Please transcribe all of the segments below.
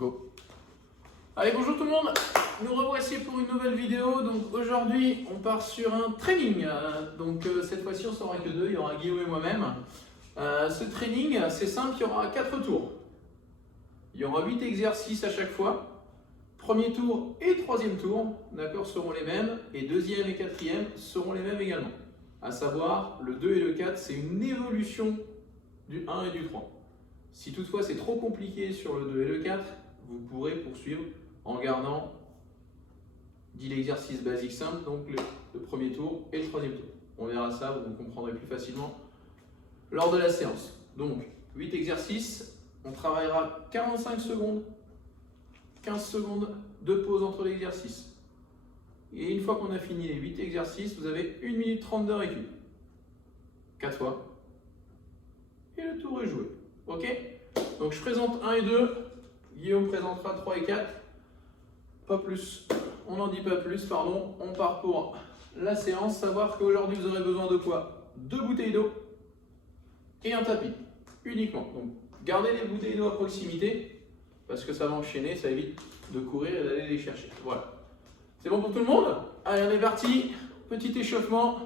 Go. Allez, bonjour tout le monde, nous revoici pour une nouvelle vidéo. Donc aujourd'hui on part sur un training. Cette fois-ci on ne sera que deux, il y aura Guillaume et moi-même. Ce training c'est simple, il y aura 4 tours. Il y aura 8 exercices à chaque fois. Premier tour et troisième tour, d'accord, seront les mêmes. Et deuxième et quatrième seront les mêmes également. À savoir, le 2 et le 4, c'est une évolution du 1 et du 3. Si toutefois c'est trop compliqué sur le 2 et le 4, vous pourrez poursuivre en gardant 10 exercices basiques simples, donc le premier tour et le troisième tour. On verra ça, vous comprendrez plus facilement lors de la séance. Donc 8 exercices, on travaillera 45 secondes, 15 secondes de pause entre l'exercice. Et une fois qu'on a fini les 8 exercices, vous avez 1 minute 30 de récup. 4 fois. Et le tour est joué. Ok? Donc je présente 1 et 2. Guillaume présentera 3 et 4. Pas plus. On n'en dit pas plus, pardon. On part pour la séance. Savoir qu'aujourd'hui vous aurez besoin de quoi? 2 bouteilles d'eau et un tapis. Uniquement. Donc gardez les bouteilles d'eau à proximité parce que ça va enchaîner, ça évite de courir et d'aller les chercher. Voilà. C'est bon pour tout le monde? Allez, on est parti. Petit échauffement.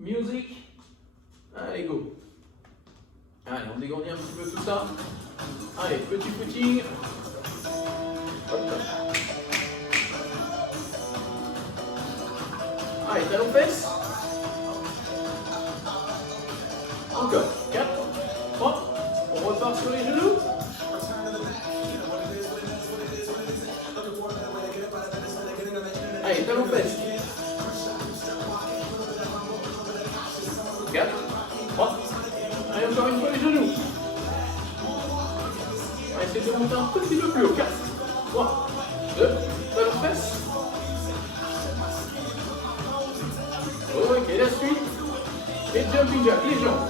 Music. Allez, go. Allez, on dégourdit un petit peu tout ça. Allez, petit footing. Hop. Allez, talons fesses. Encore. 4, 3. On repart sur les genoux. Allez, talons fesses. 4, 3. Allez, encore une fois les genoux. Allez, essayez de monter un tout petit peu plus haut. 4, 3, 2, talons fesses. Ok, la suite. Et jumping jack, les jambes.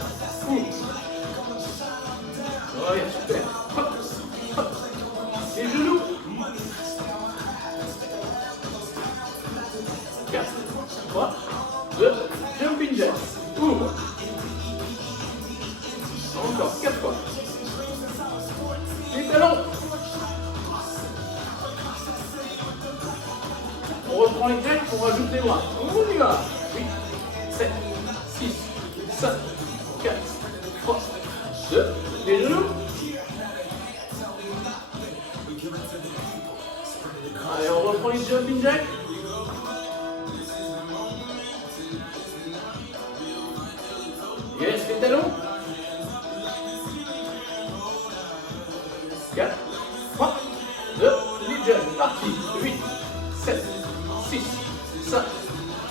Ouais, super. Hop, hop. Les genoux. 4, 3, 2, jumping jack. Ouvre. Encore 4 fois. Les talons. On reprend les jacks, on rajoute les bras. On y va. 8, 7, 6, 5, 4, 3, 2, les genoux. Allez, on reprend les jumping jacks. Yes, les talons. 4, 3, 2, les jumps, parti. 8, 7, 6, 5,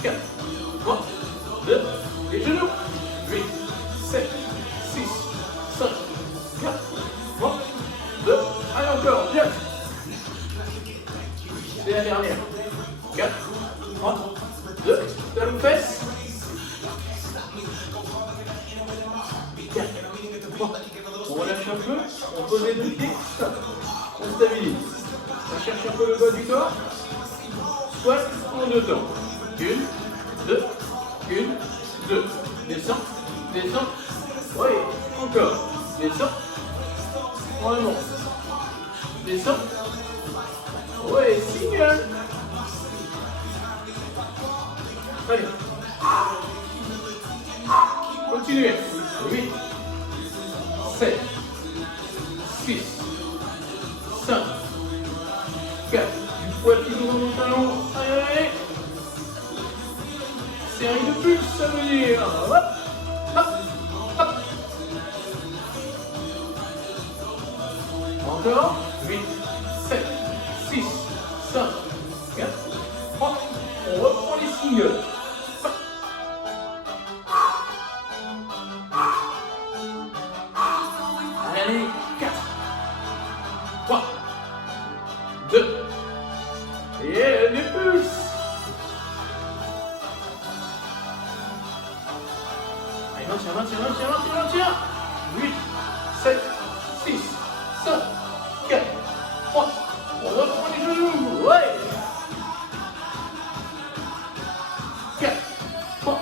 4, 3, 2, les genoux. 8, 7, 6, 5, 4, 3, 2, allez encore, jump. C'est la dernière. 4, 3, 2, talons fesses. 4, 3, on relâche un peu, on pose les deux pieds, on stabilise. On cherche un peu le bas du corps. Squat en 2 temps. 1, 2, 1, 2. Descends, descends. Oui, encore. Descends. On remonte. Descends. Oui, single. Très bien. Continuez. 8, 7, 6, 5, 4. Du poids toujours dans mon talon. Allez, allez. Série de plus, ça veut dire. Hop, hop, hop. Encore. 8, 7, 6, 5, 4, 3. On reprend les singles. Allez, 4, 3, 2, et des pulses. Allez, maintiens. 8, 7, 6, 5, 4, 3. On reprend les genoux. Ouais. 4, 3,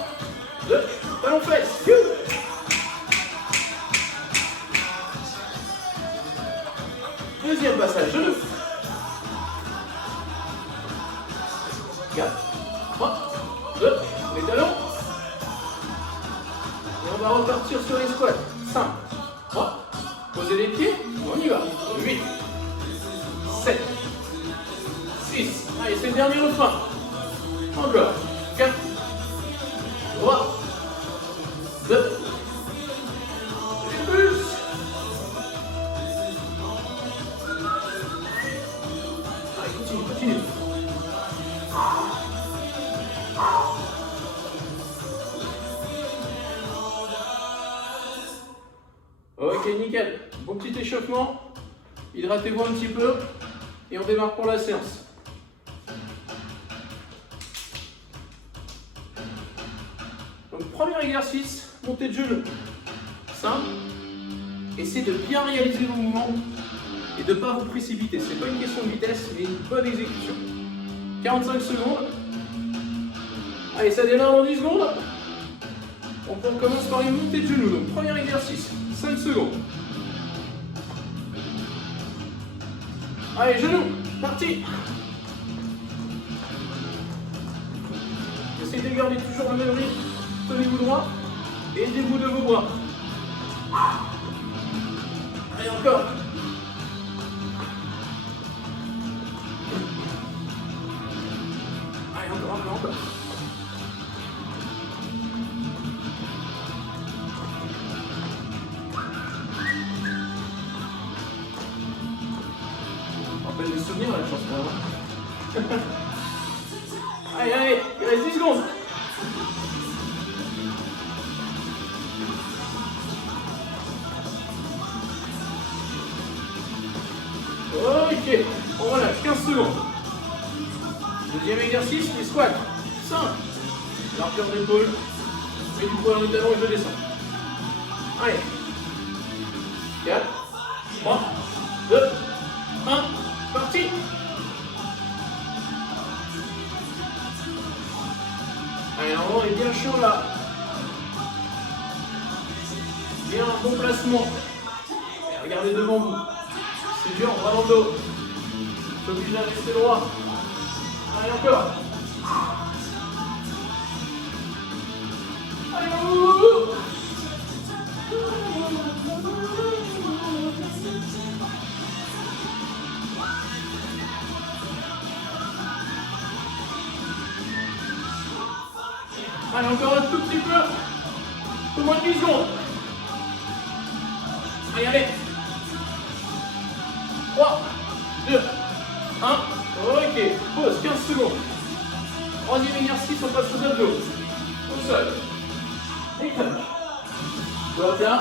2, talons fesses. Deuxième passage, genoux. 4, 3, 2, les talons. Et on va repartir sur les squats. 5, 3, posez les pieds, on y va. 8, 7, 6, allez, c'est le dernier au fin. Encore. 4, 3, 2, et plus. Allez, continue, continue. Ok, nickel. Bon petit échauffement. Hydratez-vous un petit peu. Et on démarre pour la séance. Donc, premier exercice, montée de genoux. Simple. Essayez de bien réaliser vos mouvements et de ne pas vous précipiter. Ce n'est pas une question de vitesse, mais une bonne exécution. 45 secondes. Allez, ça démarre dans 10 secondes. On commence par une montée de genoux. Donc, premier exercice, 5 secondes. Allez, genoux, parti. Essayez de garder toujours le même rythme. Tenez-vous droit et aidez-vous de vos bras. Allez, encore. Allez, encore. On rappelle des souvenirs là, je pense. Allez, il reste 10 secondes. Ok, on relâche 15 secondes. Deuxième exercice, les squats. 5. Largeur d'épaule. Mets du poids dans les talons et je descends. Allez. 4, 3, 2, 1. Parti. Allez, normalement, on est bien chaud là. Bien un bon placement. Et regardez devant vous. C'est dur, on va dans le dos. Je suis obligé de rester droit. Allez, encore. Allez, allez, encore un tout petit peu. Au moins de 10 secondes. Allez. 3, 2, 1. Ok, pause, 15 secondes. Troisième exercice, on passe aux abdos. Au sol. Et comme. Doigt bien.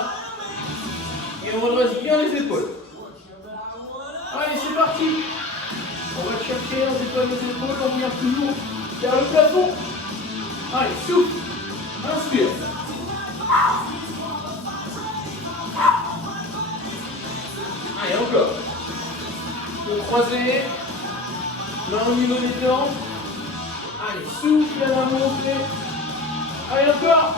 Et on redresse bien les épaules. Allez, c'est parti. On va chercher, on déploie les épaules, on regarde toujours vers le plafond. Allez, souffle. Inspire. Allez, encore. Le croisé, main au niveau des jambes. Allez, souffle, la main montée. Allez, encore.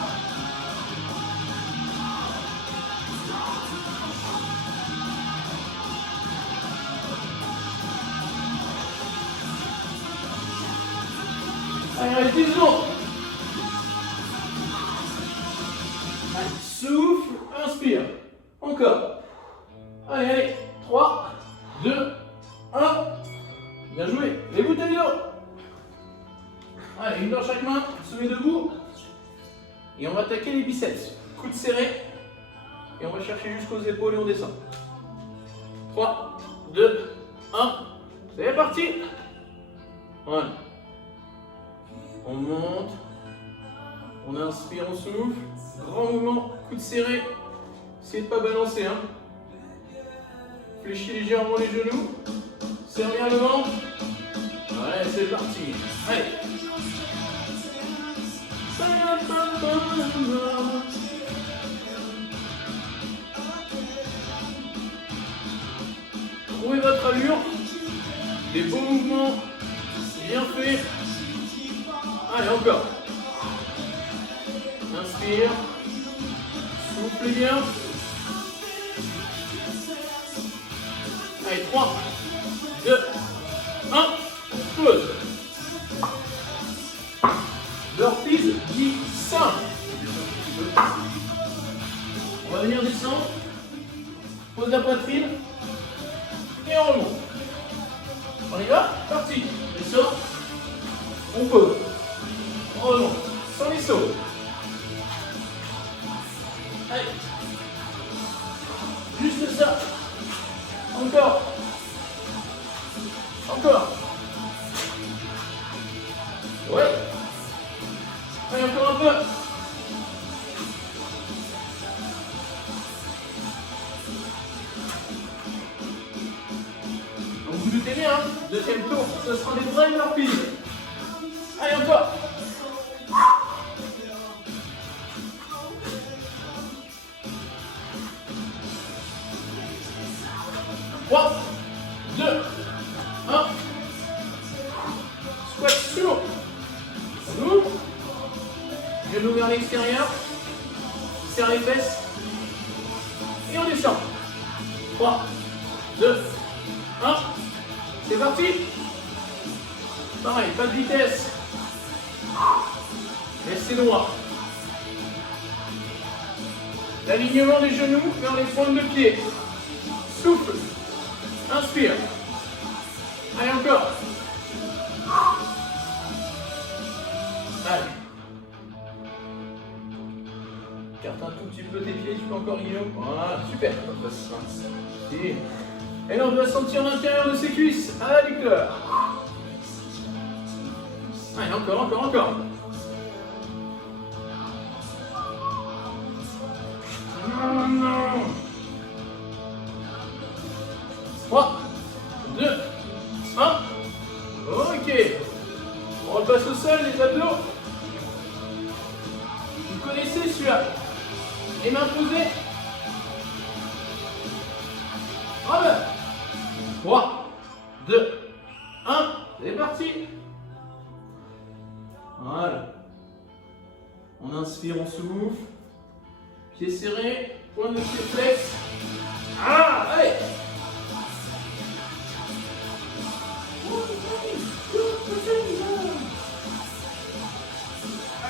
Allez, reste 10 secondes. Allez, souffle, inspire. Encore. Allez, 3, 2, 1. Bien joué. Les bouteilles d'eau. Allez, une dans chaque main. On se met debout. Et on va attaquer les biceps. Coude serré. Et on va chercher jusqu'aux épaules et on descend. 3, 2, 1. C'est parti. Voilà. On monte. On inspire, on souffle. Grand mouvement. Coude serré. Essayez de ne pas balancer. Hein. Fléchis légèrement les genoux. Serre bien le ventre. Ouais, c'est parti. Allez. Trouvez votre allure. Des beaux mouvements. Bien fait. Allez, encore. Inspire. Soufflez bien. Allez, 3, 2, 1. Pause. pose la poitrine et on remonte. On y va? Parti. Les sauts. On pose. On remonte. Sans les sauts. Allez. Juste ça. Encore. Encore. Ouais. Allez, encore un peu. Donc vous doutez bien, hein, deuxième tour, ce sera des vrais burpees. Allez, encore. 3, 2, 1. Squat sur. On ouvre. Genou vers l'extérieur. Serre les fesses. Et on descend. 3, 2, 1. C'est parti. Pareil, pas de vitesse. Restez droit. L'alignement des genoux vers les pointes de pied. Souffle. Inspire. Allez, encore. Allez. Carte un tout petit peu tes pieds, tu peux encore Guillaume. Voilà, super. Et là, on doit sentir l'intérieur de ses cuisses à l'adducteur. Allez, encore, encore, encore. Non, non. 3, 2, 1. Ok. On repasse au sol, les abdos. Vous connaissez celui-là. Les mains posées. Bravo. 3, 2, 1. C'est parti. Voilà. On inspire, on souffle. Pieds serrés, pointe de pied flex. Ah, allez.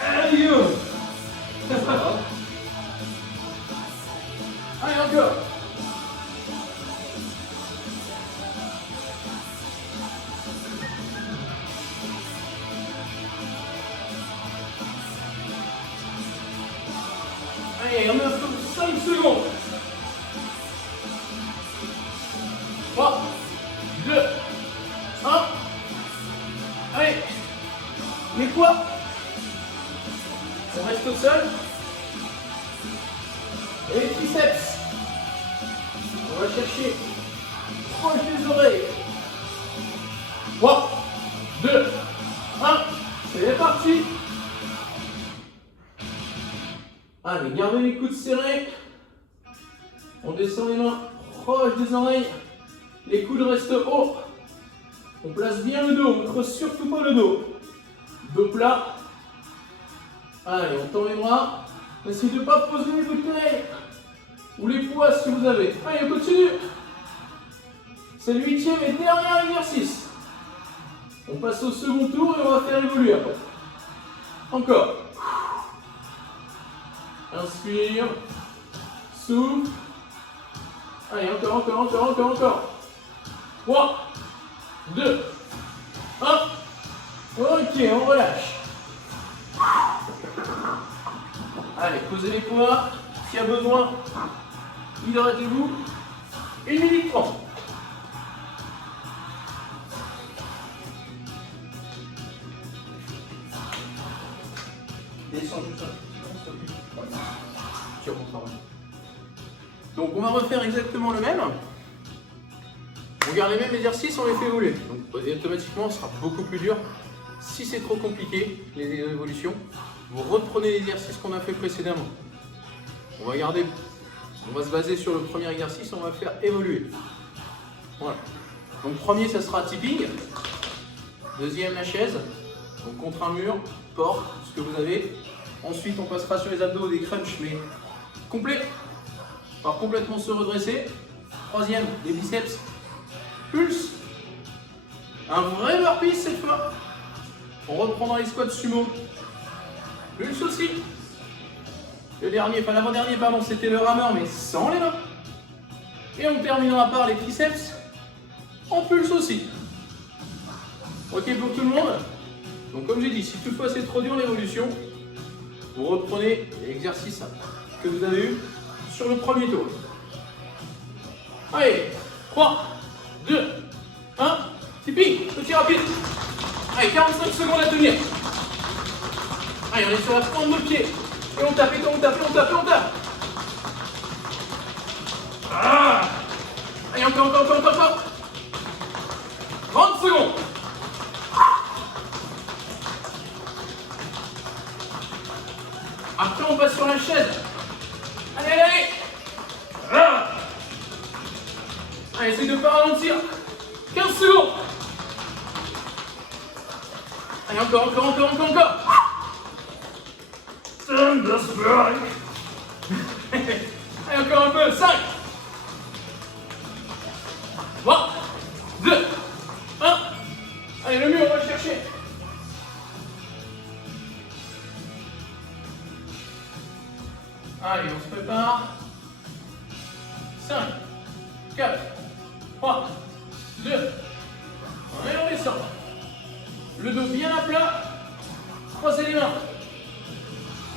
Allez, go. Allez, encore. Allez, on met 5 secondes. 3, 2, 1. Allez. Les poids. On reste au sol. Et les triceps. On va chercher proche des oreilles. 3, 2, 1. C'est parti. Allez, gardez les coudes serrés. On descend les mains proches des oreilles. Les coudes restent hauts. On place bien le dos, on ne creuse surtout pas le dos. Dos plat. Allez, on tend les bras. Essayez de ne pas poser les bouteilles ou les poids si vous avez. Allez, on continue. C'est le 8e et dernier exercice. On passe au second tour et on va faire évoluer après. Encore. Inspire. Souffle. Allez, encore, encore, encore, encore, encore. 3, 2, 1. Ok, on relâche. Allez, posez les poids. S'il y a besoin, hydratez-vous. 1 minute 30. Descends juste un petit peu. Donc on va refaire exactement le même. On garde les mêmes exercices, on les fait évoluer. Donc automatiquement, ce sera beaucoup plus dur. Si c'est trop compliqué, les évolutions, vous reprenez l'exercice qu'on a fait précédemment. On va garder, on va se baser sur le premier exercice, on va faire évoluer. Voilà. Donc premier, ça sera tipping. Deuxième, la chaise. Donc contre un mur, porte, ce que vous avez. Ensuite, on passera sur les abdos, des crunchs, mais complets. On va complètement se redresser. Troisième, les biceps. Pulse. Un vrai burpee cette fois. On reprend dans les squats sumo. Pulse aussi. Le dernier, enfin l'avant-dernier, pardon, c'était le rameur, mais sans les mains. Et on terminera par les triceps en pulse aussi. Ok pour tout le monde? Donc comme j'ai dit, si toutefois c'est trop dur l'évolution, vous reprenez l'exercice que vous avez eu sur le premier tour. Allez, 3, 2, 1, tipi, petit rapide. Allez, 45 secondes à tenir. Allez, on est sur la pointe de pied. Et on tape, et on tape, et on tape, et on tape. Ah. Allez, encore. 30 secondes. Après, on passe sur la chaise. Allez. Ah. Allez, essaye de ne pas ralentir. 15 secondes. Allez, encore. Thunder strike. Allez, encore un peu. 5. 3, 2, 1. Allez, le mur, on va le chercher. Allez, on se prépare. 5, 4, 3, 2. Allez, on descend. Le dos bien à plat. Croisez les mains.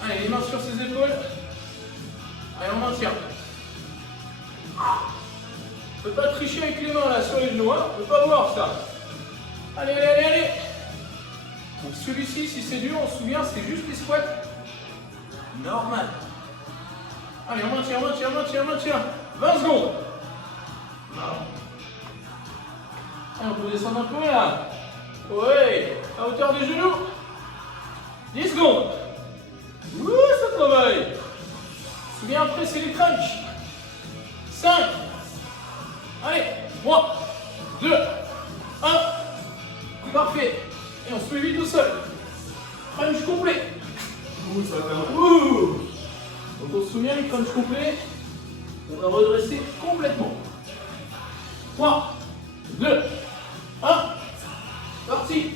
Allez, les mains sur ses épaules. Allez, on maintient. On ne peut pas tricher avec les mains là sur les genoux, hein. On ne peut pas voir ça. Allez. Donc celui-ci, si c'est dur, on se souvient, c'est juste les squats. Normal. Allez, on maintient. 20 secondes. Allez, on peut descendre un peu là. Ouais, à hauteur des genoux. 10 secondes. Ouh, ça travaille. Souviens, après, c'est les crunchs. 5. Allez, 3, 2, 1. Parfait. Et on se met vite au sol. Crunch complet. Ouh, ça va. Ouh. Donc on se souvient, les crunch complets, on va redresser complètement. 3, 2, 1. Parti.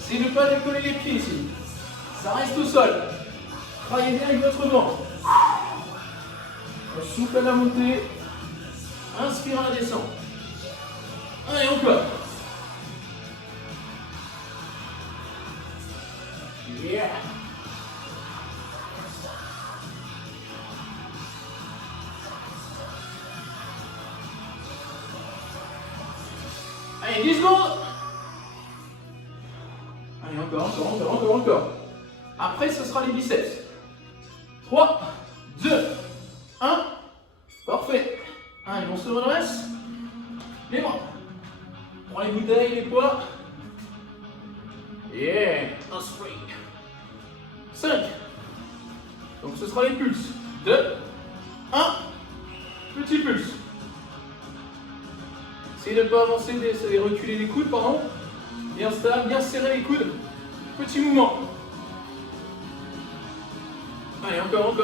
C'est ne pas décoller les pieds ici. Ça reste au sol. Travaillez bien avec votre ventre. On souffle à la montée. Inspire à la descente. Allez, encore. Yeah. Allez, 10 secondes. Allez, encore. Après, ce sera les biceps. 3, 2, 1. Parfait. Allez, on se redresse. Les bras. Prends les bouteilles, les poids. Yeah. Un spring. 5. Donc ce sera les pulses. 2, 1. Petit pulse. Essayez de ne pas avancer et reculer les coudes, pardon. Bien stable, bien serrer les coudes. Petit mouvement. Allez, encore.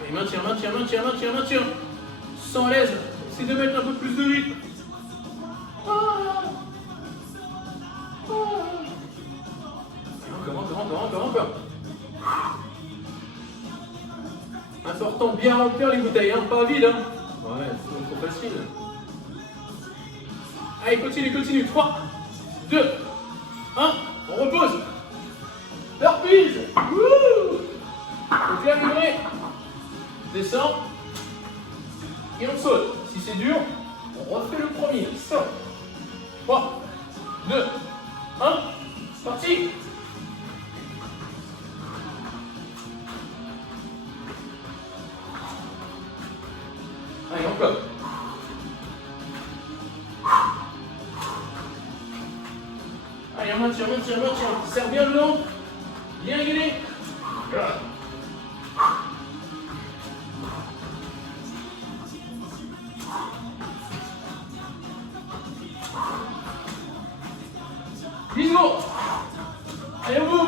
Allez, maintien. Sans l'aise, essayez de mettre un peu plus de rythme. Encore. Important, bien remplir les bouteilles, hein, pas vide. Hein. Ouais, c'est trop facile. Allez, continue. 3, 2, 1. On repose. Burpees. Donc là, livré. Descend. Et on saute. Si c'est dur, on refait le premier. 5, 3, 2, 1. Parti. Allez, encore. Allez, on maintient. Serre bien le long. Bien aiguillé. 10 secondes. Allez, au bout.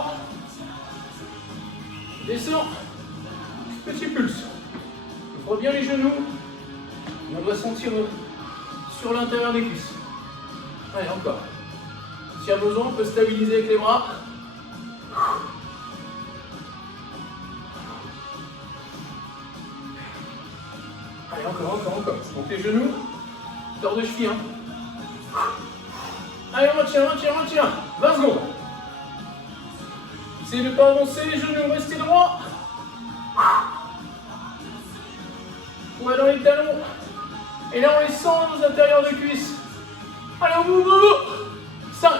3. Descends. Petit pulse. Ouvre bien les genoux. On doit sentir sur l'intérieur des cuisses. Allez, encore. Si y a besoin, on peut stabiliser avec les bras. Allez, encore. Donc les genoux, hauteur de cheville. Allez, on retient. 20 secondes. Essayez de ne pas avancer les genoux, restez droit. Ouais, dans les talons. Et là, on les sent aux intérieurs de cuisses. Allez, au bout. 5,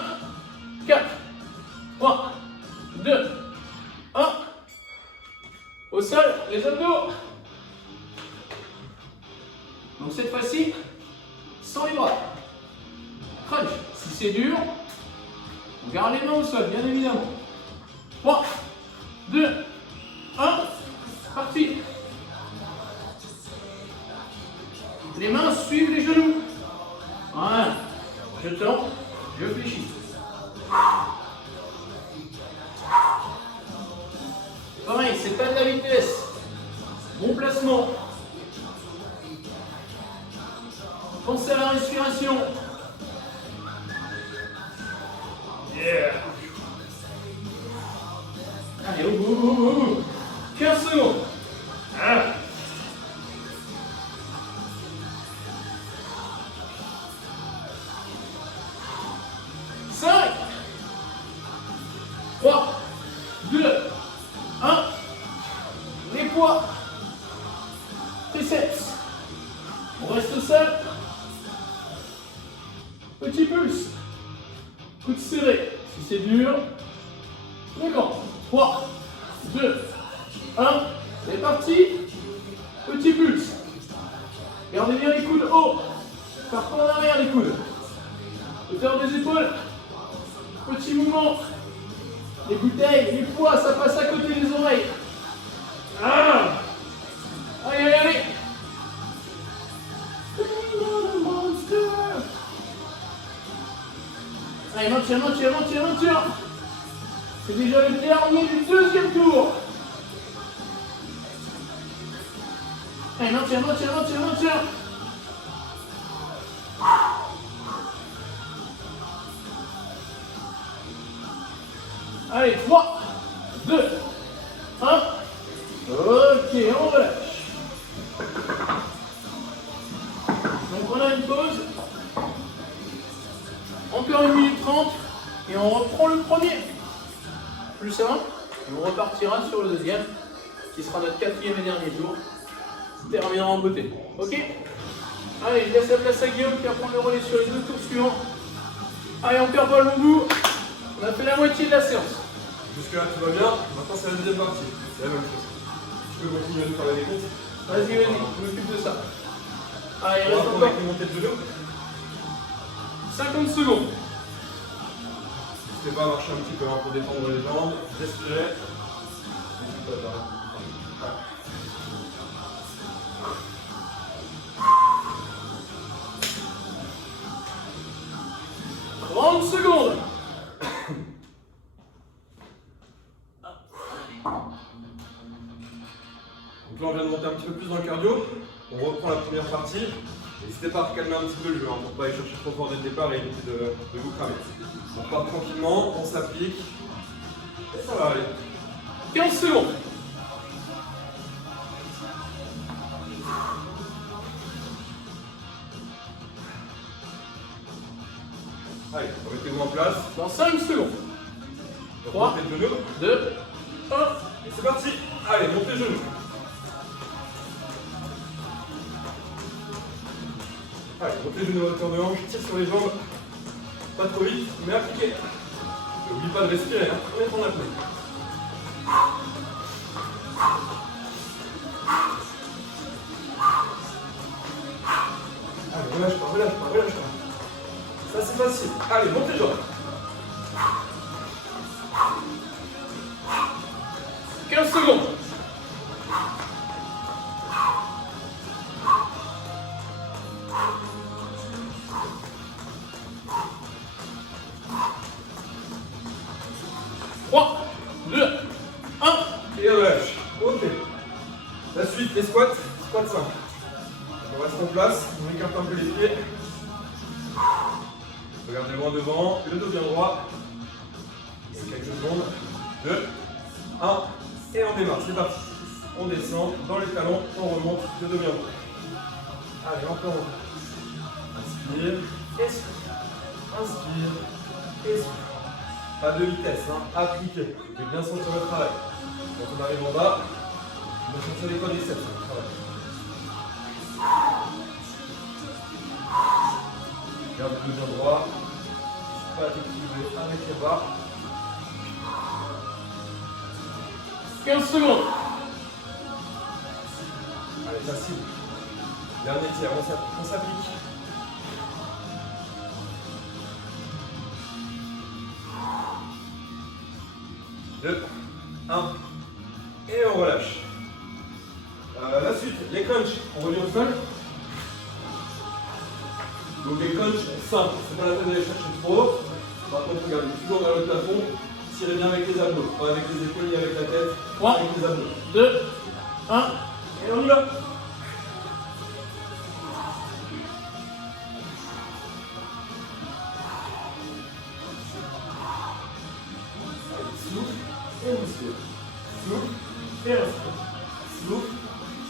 4, 3, 2, 1. Au sol, les abdos. Donc cette fois-ci, sans les bras. Crunch. Si c'est dur, on garde les mains au sol, bien évidemment. 3, 2, 1. Parti. Les mains suivent les genoux. Voilà. Je tends, je fléchis. Pareil, c'est pas de la vitesse. Bon placement. Pensez à la respiration. Yeah. Allez, au bout. 15 secondes. Ah. 5, 3, 2, 1. Les poids. Triceps. On reste au sol. Petit pulse. Coude serré. Si c'est dur, d'accord. 3, 2, 1. C'est parti. Petit pulse. Gardez bien les coudes hauts. Partons en arrière les coudes. Hauteur des épaules. Petit mouvement. Les bouteilles, les poids, ça passe à côté des oreilles. Ah. Allez. Allez, maintiens. C'est déjà le dernier du deuxième tour. Allez, maintiens. Allez, 3, 2, 1. Ok, on relâche. Donc on a une pause. Encore 1 minute 30. Et on reprend le premier. Plus 1. Et on repartira sur le deuxième. Qui sera notre 4e et dernier tour. On terminera en beauté. Ok? Allez, je laisse la place à Guillaume qui va prendre le relais sur les 2 tours suivants. Allez, on perd pas le bout. On a fait la moitié de la séance. Jusque là tout va bien, maintenant c'est la deuxième partie, c'est la même chose. Tu peux continuer à nous faire des comptes. Vas-y, je m'occupe de ça. Allez, On reste va encore avec les montées de genou. 50 secondes. N'hésitez pas à marcher un petit peu pour détendre les jambes, respirer. N'hésitez pas à 30 secondes. Donc là on vient de monter un petit peu plus dans le cardio, on reprend la première partie. N'hésitez pas à calmer un petit peu le jeu pour ne pas aller chercher trop fort dès le départ et éviter de vous cramer. On part tranquillement, on s'applique et ça va aller. 15 secondes. Allez, remettez-vous en place. Dans 5 secondes. 3, Montez de genoux. 2, 1. Et c'est parti. Allez, montez genoux. Allez, montez genoux à hauteur de hanche, tire sur les jambes. Pas trop vite, mais appliquez. N'oublie pas de respirer, hein. On est en apnée. Allez, relâche pas. Ça c'est facile. Allez, montez jambes. 15 secondes. 2, 1. Et on relâche. Ok. La suite, les squats. Squat 5. On reste en place, on écarte un peu les pieds. Regardez loin devant, le dos bien droit. Et quelques secondes. 2, 1. Et on démarre, c'est parti. On descend dans les talons, on remonte, le dos bien droit. Allez, encore. Inspire, expire. Inspire, expire. Pas de vitesse, hein. Appliquez. Vous pouvez bien sentir le travail. Quand on arrive en bas, on va sentir les quadriceps. Le travail. Garde le dos bien droit. Pas à t'équilibrer avec les bras. 15 secondes. Allez, facile. Dernier tiers, on s'applique. Deux, 1, et on relâche. La suite, les crunchs, on revient au sol. Donc les crunchs simples, c'est pas la peine d'aller chercher trop. Par contre, regardez, toujours vers le plafond, tirez bien avec les abdos, pas avec les épaules ni avec la tête, 3, avec les abdos. 2, 1. Et on y va. Souffle et inspire. Souffle et inspire. Souffle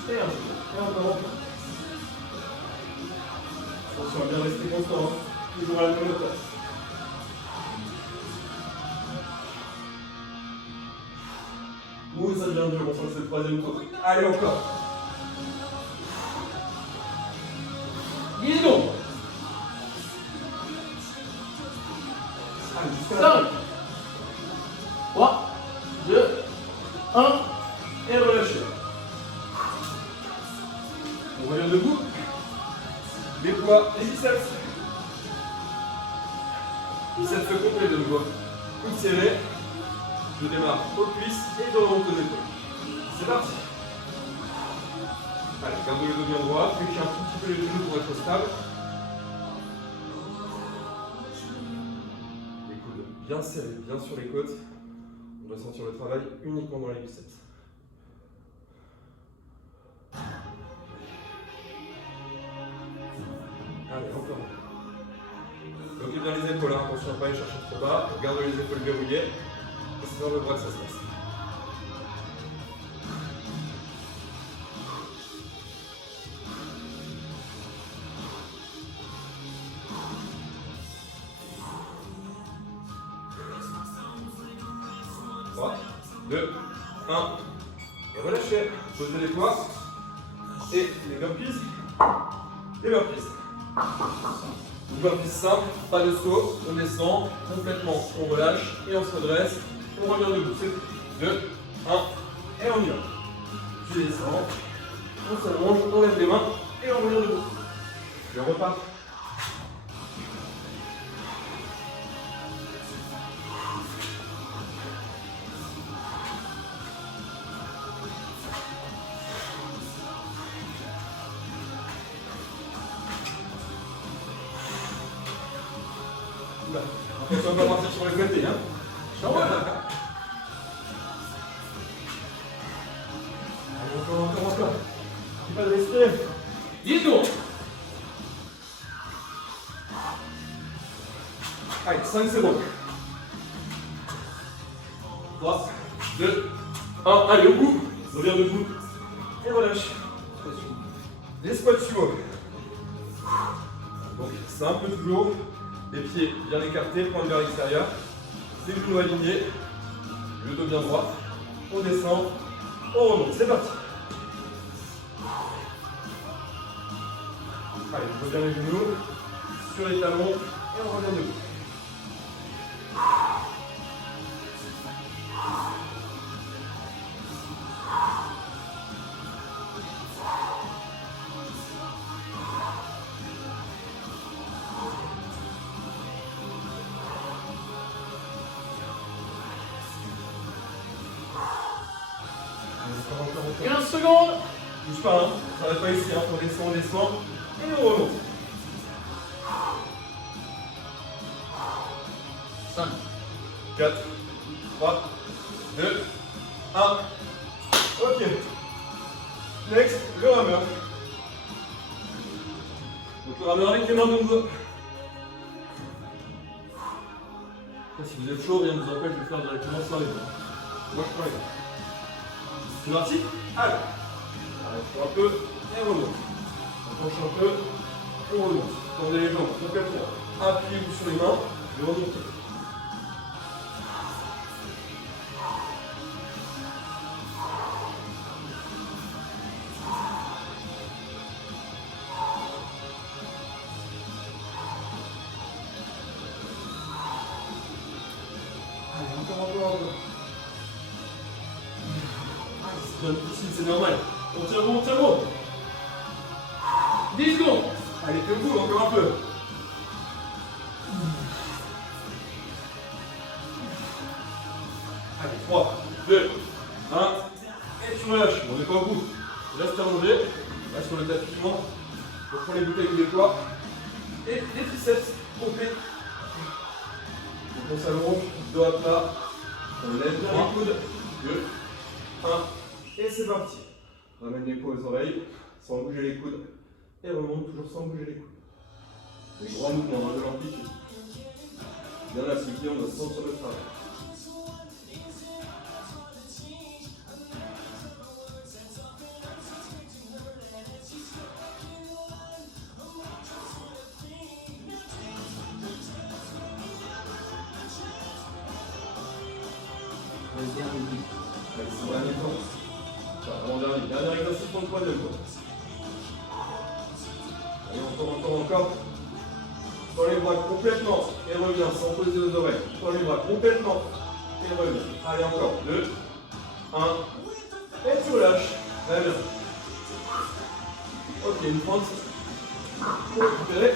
et inspire. Et encore. Attention à bien rester constant. Hein. Toujours à la même hauteur. Ouh, ça devient dur. On sent que c'est le troisième tour. Allez, encore. 10 secondes. Allez, jusqu'à la 5, 3, 2, 1. et relâchez. On revient debout. Les poids, les biceps. Biceps complet de nouveau. Coude serré. Je démarre aux cuisses et je remonte aux épaules. C'est parti. Allez, gardez le dos bien droit. Fléchissez un tout petit peu les genoux pour être stable. Les coudes bien serrés, bien sur les côtes. On doit sentir le travail uniquement dans les biceps. Allez, encore. Bloquez bien les épaules, hein. Attention à ne pas aller chercher trop bas. Gardez les épaules verrouillées. C'est dans le bras que ça se passe. Trois, 2, 1. Et relâchez. Posez les poids. Et les burpees. Les burpees. Burpees simple, pas de saut. On descend complètement. On relâche et on se redresse. On revient debout. C'est 2, 1. Et on y va. Je descends. On s'allonge. On lève les mains. Et on revient debout. Je repars. Attention à ne pas partir sur le côté, hein. Allez, encore. Il pas de respirer. 10 secondes. Allez, 5 secondes. 3, 2, 1. Allez, au bout. Reviens debout. Et relâche. Les squats sumo. Donc, simple toujours. Les pieds bien écartés, pointe vers l'extérieur. Les genoux alignés. Le dos bien droit. On descend. On remonte. C'est parti. Allez, je reviens les genoux. Sur les talons. Et on revient debout. Encore. 15 secondes. Bouge pas, hein. Ça va pas ici, hein. On descend. Et on remonte. 5, 4, 3, 2, 1. Ok. Next, le rameur. Donc le rameur avec les mains comme ça. Si vous êtes chaud, rien ne vous empêche de le faire directement sur les bras. Moi je prends les bras. C'est parti. Allez. Arrête un peu et remonte. On penche un peu et on remonte. Tendez les jambes complètement. Appuyez-vous sur les mains et remontez. Encore. C'est bien difficile, c'est normal. On tient bon, on tient bon. 10 secondes. Allez, fais-vous encore un peu. Allez, 3, 2, 1. Et tu relâches. On n'est pas au bout. Reste allongé. Là sur le tapis suivant. On prend les bouteilles des poids. Et les triceps complets. Donc on s'allonge, dos à plat. On lève bien les coudes. 2, 1. Et c'est parti. Ramène les poids aux oreilles, sans bouger les coudes. Et remonte toujours sans bouger les coudes. Les grands mouvements de l'amplitude. Bien appliqué, on doit sentir le travail. Allez, c'est le dernier temps. Enfin, dernier exercice pour le poids de quoi. Allez, encore. Tends les bras complètement et reviens sans poser aux oreilles. Tends les bras complètement et reviens. Allez, encore. 2, 1. Et tu relâches. Très bien. Ok, une fente. Pour récupérer.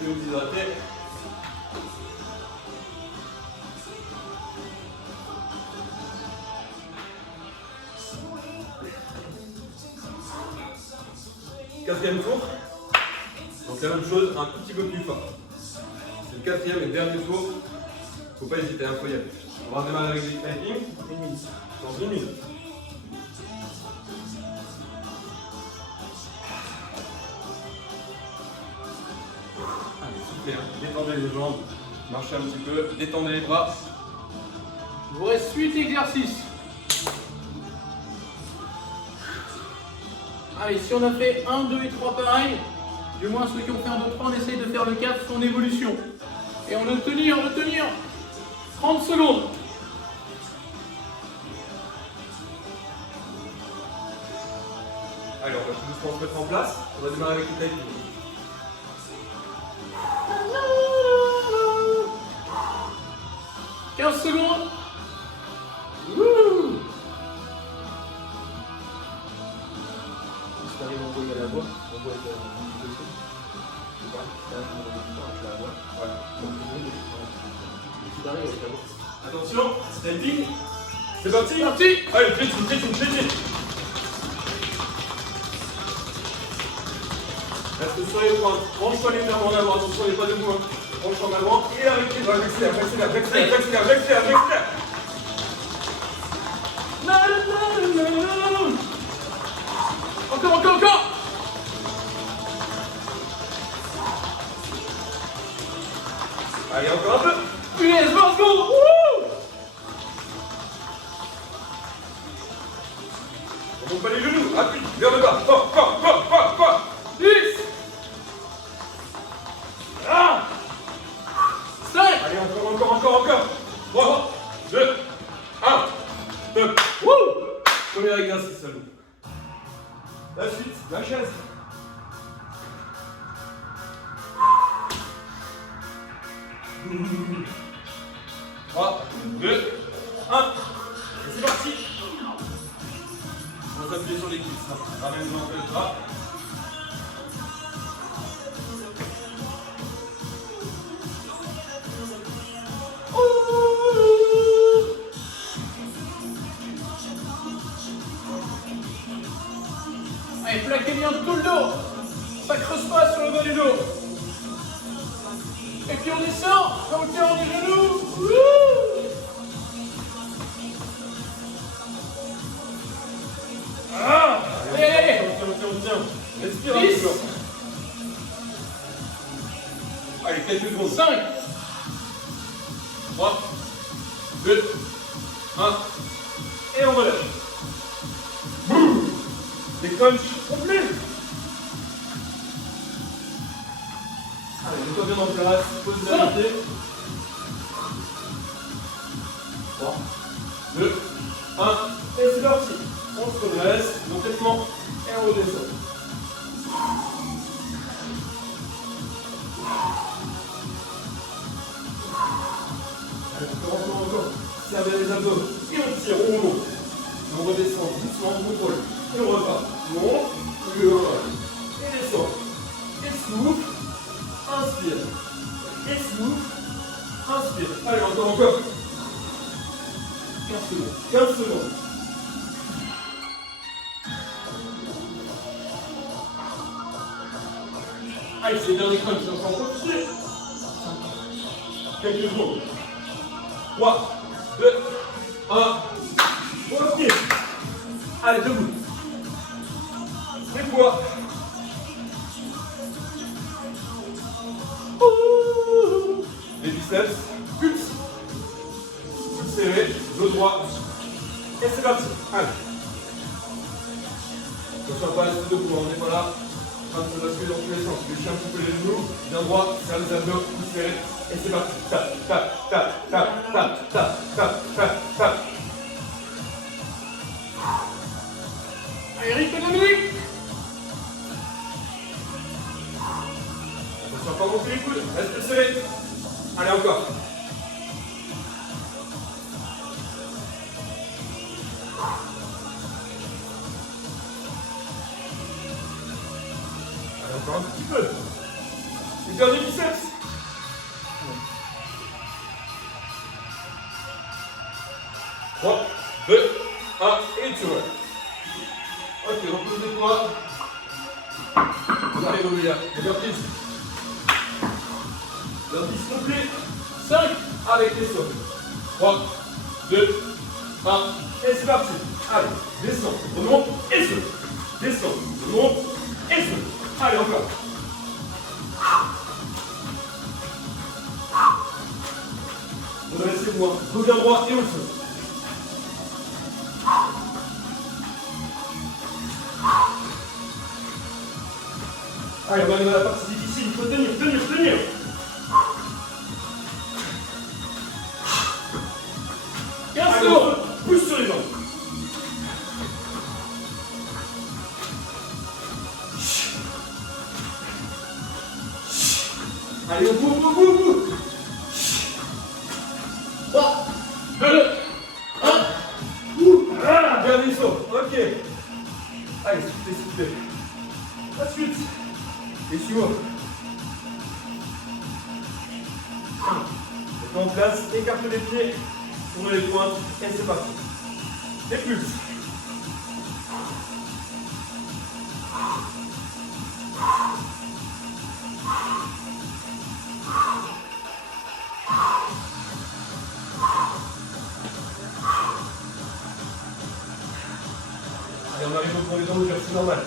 Je vais vous hydrater. Quatrième tour, donc la même chose, un tout petit peu plus fort. C'est le quatrième et dernier tour, faut pas hésiter, il faut y aller. On va démarrer avec les typing, dans 1 minute. Allez, soufflez, détendez les jambes, marchez un petit peu, détendez les bras. Il vous reste 8 exercices. Allez, si on a fait 1, 2 et 3 pareil, du moins ceux qui ont fait 1, 2, 3, on essaye de faire le 4 en évolution. Et on veut tenir 30 secondes. Allez, on va tout doucement se mettre en place, on va démarrer avec le typing. « 15 secondes. Wouh. Si t'arrives à envoyer à la voix, on voit le dessus. Je sais pas, si t'arrives à envoyer avec la voix, Ouais. donc si t'arrives avec la voix. Attention, typing, c'est parti. C'est parti. Allez, fléchis. Reste sur les points, branche-toi légèrement en avant, attention, on n'est pas debout. Hein. Branche en avant et avec les bras, j'accélère. Encore. Allez, encore un peu. Punaise, 20 secondes. Wouh. On monte pas les genoux, appuie, vers le bas, fort. 10. 5. Allez, encore. 3, 2, 1. Top. Wouh. Premier exercice seulement. La suite, la chaise. Trois, 2, 1. Et c'est parti. On va s'appuyer sur les cuisses. Ramène-nous un peu le bras. Allez, plaquez bien tout le dos. Ça creuse pas sur le bas du dos. Et puis on descend, on tient les genoux. Wouh. secondes. 5, 3, 2, 1. Et on relève. Boum. Les crunchs complets. Allez, mets-toi bien en place, pose la pied. 3, 2, 1. Et c'est parti. On se redresse complètement et on redescend. Allez, encore. Servez les abdos et on tire, on monte. On redescend doucement, on contrôle. Et on repart. On monte, et on relève. Et descend. Et souffle. Inspire. Et souffle. Inspire. Allez, encore. 15 secondes. 15 secondes. Allez, c'est le dernier crunch, on s'en continue. Quelques secondes. 3, 2, 1. Ok. Allez, debout. Les poids. Les biceps. Pulse. Pulse serré. Dos droit. Et c'est parti. Allez. Ne sois pas resté debout, on n'est pas là. En train de se basculer dans tous les sens. Tu lèches un petit peu les genoux. Bien droit. Serre les abdos. Pulse serré. Et c'est parti. Tap, tap, tap, tap, tap, tap, tap, tap, tap. allez, rythme de nuit. Attention à pas monter les coudes. Reste serré. Allez, encore. Allez, encore un petit peu. Les derniers biceps. Trois, 2, 1, et tu vois. Ok, repose les poids. Vous arrivez au milieu. Les burpees. Burpees complet. 5, Avec les sauts. 3, 2, 1, et c'est parti. Allez, descends, remonte et saute. Descends, remonte et saute. Allez, encore. Redressez-moi, dos bien droit et on saute. Allez, on va aller dans la partie difficile, il faut tenir, tenir, tenir. Allez, on pousse sur les jambes. Allez, au bout, au bout, au bout. 3, 2, 1. Ah, dernier saut, ok. Allez, soufflez, soufflez. La suite. Et suis-moi. Mettez en place, écarte les pieds, tournez les pointes, et c'est parti. Et plus. Allez, on arrive au point des dents ouvertes, c'est normal.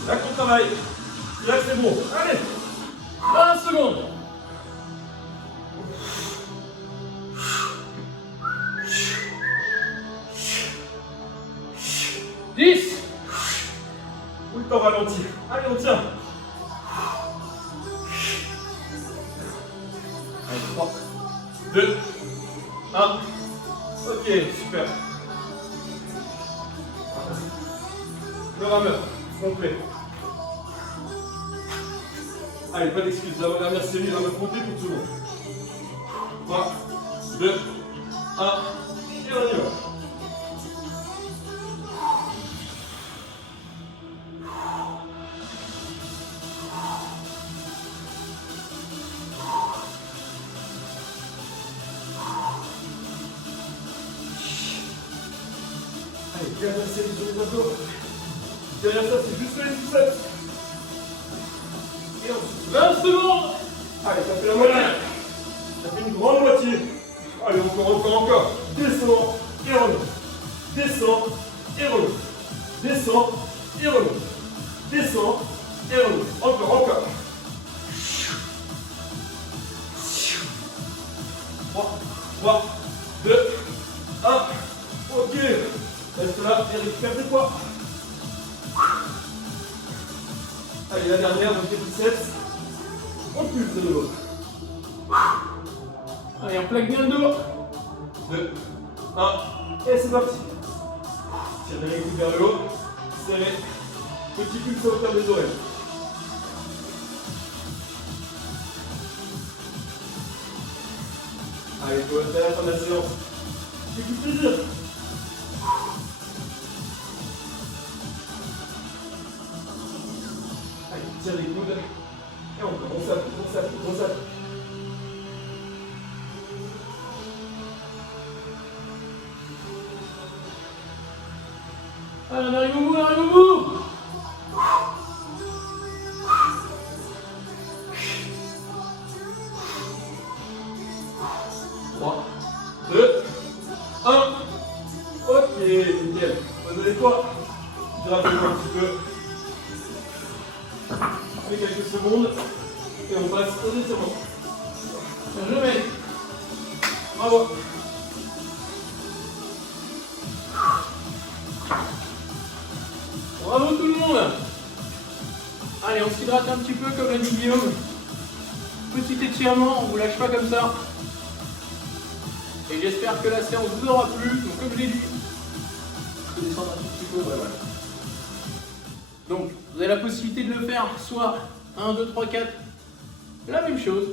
C'est là qu'on travaille. C'est là que c'est bon. Allez. 20 secondes. 10. Ou le temps ralentit. Allez, on tient. Allez, 3, 2, 1. Ok, super. Le rameur, complet. Allez, pas d'excuses, la dernière série, la rameur complet pour tout le monde. 3, 2, 1, et on y va. Allez, dernière série sur les abdos. Derrière ça, c'est juste les biceps. Et ensuite, 20 secondes. allez, ça fait la moitié. Ça fait une grande moitié. Allez, encore. Descends et remonte. Descends et remonte. Descends et remonte. Descends et remonte. Encore. 3, 2, 1. Ok. Reste là et récupère tes poids. Allez, la dernière, donc les biceps. On pulse de nouveau. Allez, on plaque bien le dos. 2, 1. Et c'est parti. Tirez les coudes vers le haut. Serrez. Petit pulse à hauteur des oreilles. Allez, il faut rester à la fin de la séance. C'est du plaisir. Allez, tire les coudes. Et encore, on s'appuie, on s'appuie, on s'appuie. Allez, on arrive au bout, on arrive au bout. 3, 2, 1. Ok, nickel. Posez les poids. Hydratez-vous un petit peu. Allez, quelques secondes. Et on passe aux étirements. Je mets. Bravo. Bravo tout le monde. Allez, on s'hydrate un petit peu comme l'a dit Guillaume. Petit étirement, on ne vous lâche pas comme ça. Et j'espère que la séance vous aura plu. Donc comme je l'ai dit, je vais descendre un tout petit peu. Ouais, voilà. Donc vous avez la possibilité de le faire soit 1, 2, 3, 4, la même chose.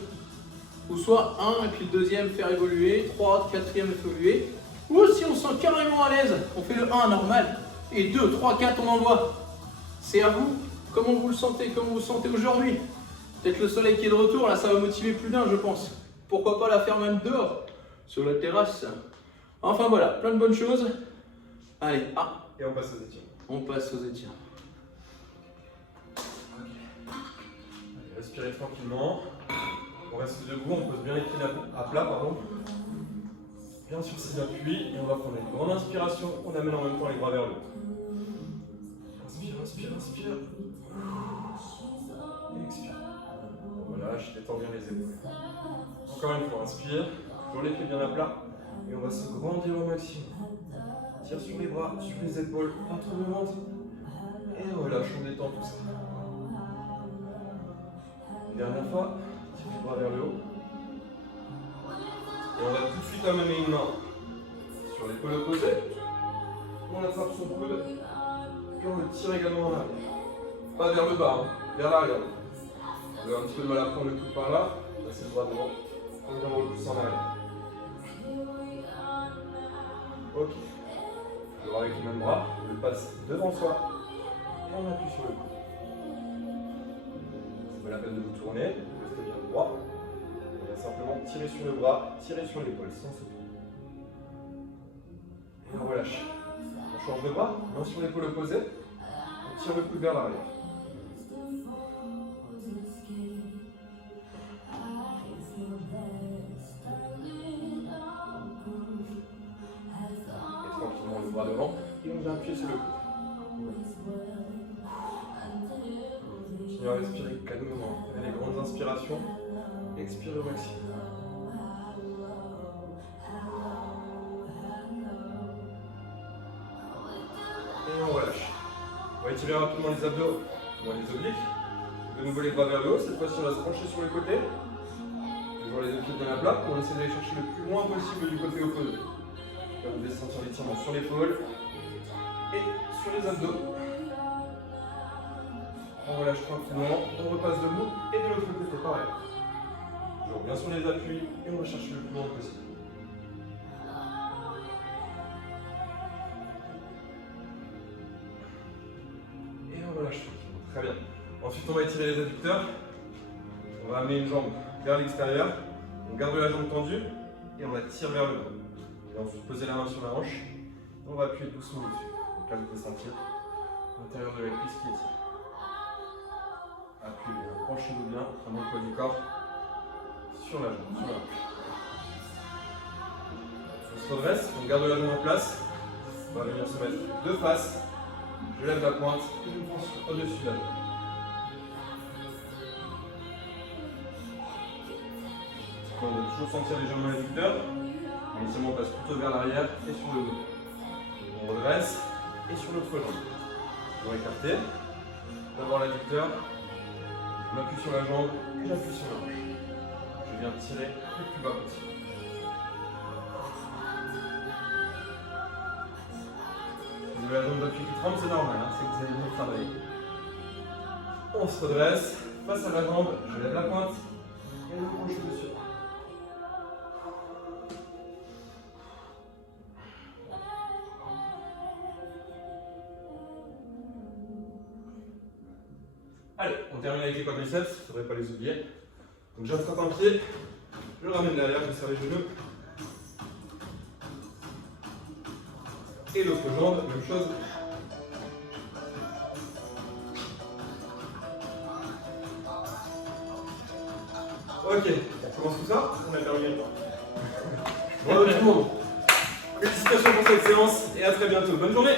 Ou soit 1 et puis le deuxième faire évoluer, 3, 4e évoluer. Ou si on se sent carrément à l'aise, on fait le 1 normal. Et 2, 3, 4 on envoie. C'est à vous. Comment vous le sentez, comment vous le sentez aujourd'hui. Peut-être le soleil qui est de retour, là ça va motiver plus d'un je pense. Pourquoi pas la faire même dehors, sur la terrasse. Enfin voilà, plein de bonnes choses. Allez, Et on passe aux étirements. on passe aux étirements. Allez, respirez tranquillement. On reste debout, on pose bien les pieds à plat, pardon. Bien sur ses appuis. Et on va prendre une grande inspiration. On amène en même temps les bras vers le haut. Inspire, inspire, inspire. Et expire. Voilà, je détends bien les épaules. Encore une fois, inspire. Toujours les pieds bien à plat. Et on va se grandir au maximum. Tire sur les bras, sur les épaules, entre le ventre. Et relâche, on détend tout ça. Dernière fois, tire les bras vers le haut. Et on va tout de suite amener une main sur l'épaule opposée. On attrape son coude. Et on le tire également en arrière. Pas vers le bas, hein, vers l'arrière. Vous avez un petit peu de mal à prendre le coude par là. Passez le bras devant. On le pousse en arrière. Ok. Alors avec le même bras, on le passe devant soi. Et on appuie sur le coude. C'est pas la peine de vous tourner. Restez bien droit. On va simplement tirer sur le bras, tirer sur l'épaule sans se tourner. Et on relâche. On change de bras, main sur l'épaule opposée. On tire le coude vers l'arrière. Et tranquillement le bras devant. Et on vient appuyer sur le coude. Continuez à respirer calmement. Prenez les grandes inspirations. Expirez au maximum. Et on relâche. On va étirer rapidement les abdos, les obliques. De nouveau les bras vers le haut. Cette fois-ci, on va se pencher sur les côtés. Toujours les deux pieds bien à plat. On essaie d'aller chercher le plus loin possible du côté opposé. Là, vous devez sentir l'étirement sur l'épaule et sur les abdos. On relâche tranquillement. On repasse debout. Et de l'autre côté, pareil. Toujours bien sur les appuis. Et on va chercher le plus loin possible. Relâche. Très bien. Ensuite, on va étirer les adducteurs. On va amener une jambe vers l'extérieur. On garde la jambe tendue et on la tire vers le bas. Et ensuite, poser la main sur la hanche. On va appuyer doucement dessus. Donc là, vous pouvez sentir l'intérieur de la cuisse qui étire. Appuyez bien. Penchez-vous bien. Prenez le poids du corps sur la jambe, sur la hanche. On se redresse. On garde la jambe en place. On va venir se mettre de face. Je lève la pointe et je me pense au-dessus de la jambe. On doit toujours sentir les jambes dans l'adducteur. Initialement, on passe plutôt vers l'arrière et sur le dos. On redresse et sur l'autre jambe. On va écarter. D'abord l'adducteur. Je m'appuie sur la jambe et j'appuie sur la hanche. Je viens tirer le plus bas possible. Si vous avez la zone d'appui qui tremble, c'est normal, hein, c'est que vous allez bien travailler. On se redresse, face à la jambe, je lève la pointe et je penche dessus. Allez, on termine avec les quadriceps, il ne faudrait pas les oublier. Donc j'attrape un pied, je le ramène derrière, je serre les genoux. Et l'autre jambe, même chose. Ok, on commence tout ça, on a terminé le temps. Bravo tout le monde. Félicitations pour cette séance et à très bientôt. Bonne journée.